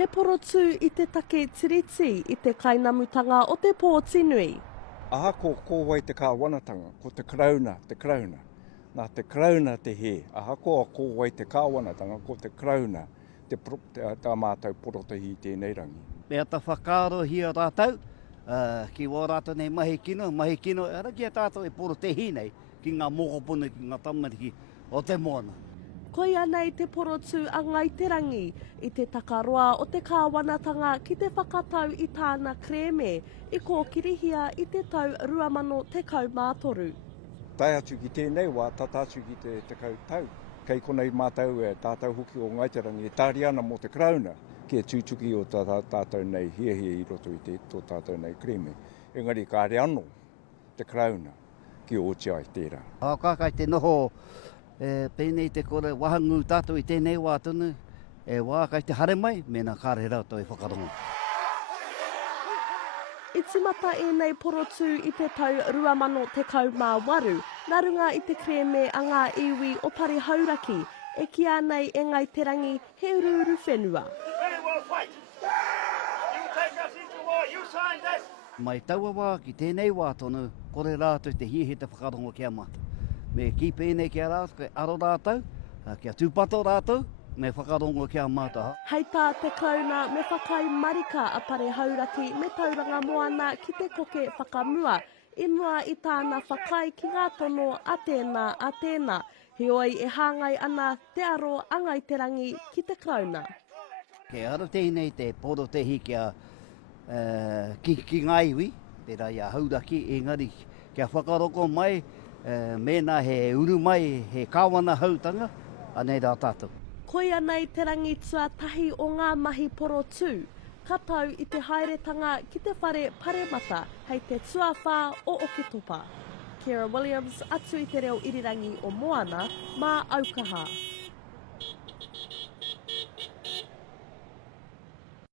He porotu I te take tiriti I te kainamutanga o te Pōtinui. Aha ko wai te kāwanatanga, ko te krauna. Nā te krauna te he. Aha ko wai te kāwanatanga, ko te krauna, tā mātou porotahi tēnei rangi. Pea ta whakaaro hia rātau, ki wā rātou nei mahi kino, ara kia tātou e porotehi nei, ki ngā mokopuna, ki ngā tamariki o te moana. Koia nei te porotu a Ngaiterangi I te takaroa o te kāwanatanga ki te whakatau I tāna kreme I ko kirihia I te tau 2013. Tai atu ki tēnei wā, tata atu ki te tekau tau. Kei konei mātou e tātou hoki o Ngaiterangi e tāri ana mō te krauna. Kia tūtuki o tātou nei hia I roto I tō tātou nei kreme. Engari kāre anō te krauna ki o Otia I tērā. Hākakai te noho, pēnei te kore wahangu tātou I tēnei wā tunu, e wākai te hare mai, mēnā kāre rautou I whakarongo. I timata e nei porotu I te tau 2018, nā runga I te kreme a ngā iwi o Pari Hauraki, e kia nei e Ngaiterangi he ururu whenua. Mai taua wā ki tēnei wā tonu, kore rātou te hihi te whakarongo kia mata. Me ki pēnei kia rātou, ke aro rātou, kia tūpato rātou, me whakarongo kia mata. Hei tā te krauna me whakai marika a Pari Hauraki me tauranga moana ki te koke whakamua, I mua I tāna whakai ki ngā tono a tēnā. Heoi e hāngai ana te aro a Ngaiterangi ki te krauna. Ke aro tēnei te porotehi kia ki ngā iwi, te rai a hauraki, engari kia whakaroko mai, mēnā he uru mai, he kāwana hautanga, anei rā tātou. Koia nei te rangi tuatahi o ngā mahi porotu, katau I te haeretanga ki te whare paremata hei te tuawhā o Oketopa. Kira Williams, atu I te reo irirangi o Moana, mā Aukaha.